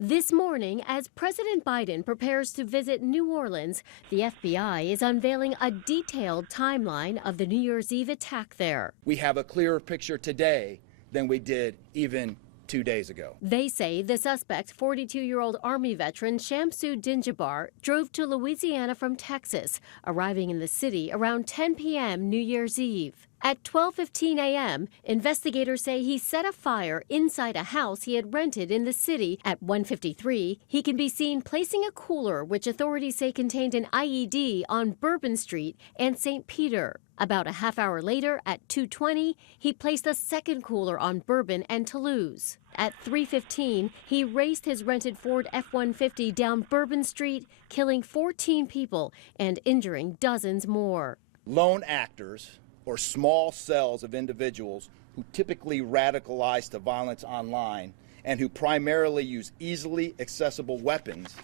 This morning, as President Biden prepares to visit New Orleans, the FBI is unveiling a detailed timeline of the New Year's Eve attack there. We have a clearer picture today than we did even 2 days ago. They say the suspect, 42-year-old Army veteran Shamsu Dinjabar, drove to Louisiana from Texas, arriving in the city around 10 p.m. New Year's Eve. At 12:15 a.m., investigators say he set a fire inside a house he had rented in the city. At 1:53, he can be seen placing a cooler which authorities say contained an IED on Bourbon Street and St. Peter. About a half hour later, at 2:20, he placed a second cooler on Bourbon and Toulouse. At 3:15, he raced his rented Ford F-150 down Bourbon Street, killing 14 people and injuring dozens more. Lone actors, or small cells of individuals who typically radicalize to violence online and who primarily use easily accessible weapons,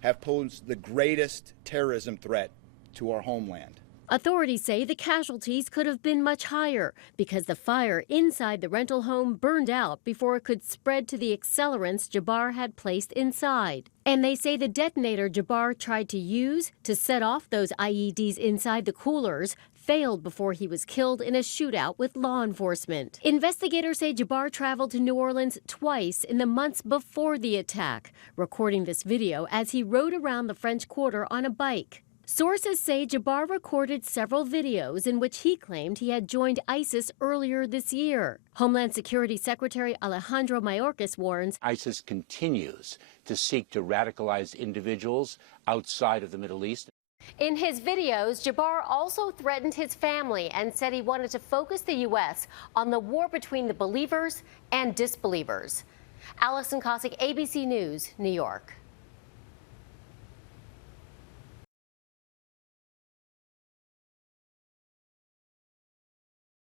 have posed the greatest terrorism threat to our homeland. Authorities say the casualties could have been much higher because the fire inside the rental home burned out before it could spread to the accelerants Jabbar had placed inside. And they say the detonator Jabbar tried to use to set off those IEDs inside the coolers failed before he was killed in a shootout with law enforcement. Investigators say Jabbar traveled to New Orleans twice in the months before the attack, recording this video as he rode around the French Quarter on a bike. Sources say Jabbar recorded several videos in which he claimed he had joined ISIS earlier this year. Homeland Security Secretary Alejandro Mayorkas warns ISIS continues to seek to radicalize individuals outside of the Middle East. in his videos, Jabbar also threatened his family and said he wanted to focus the U.S. on the war between the believers and disbelievers. Allison Cossack, ABC News, New York.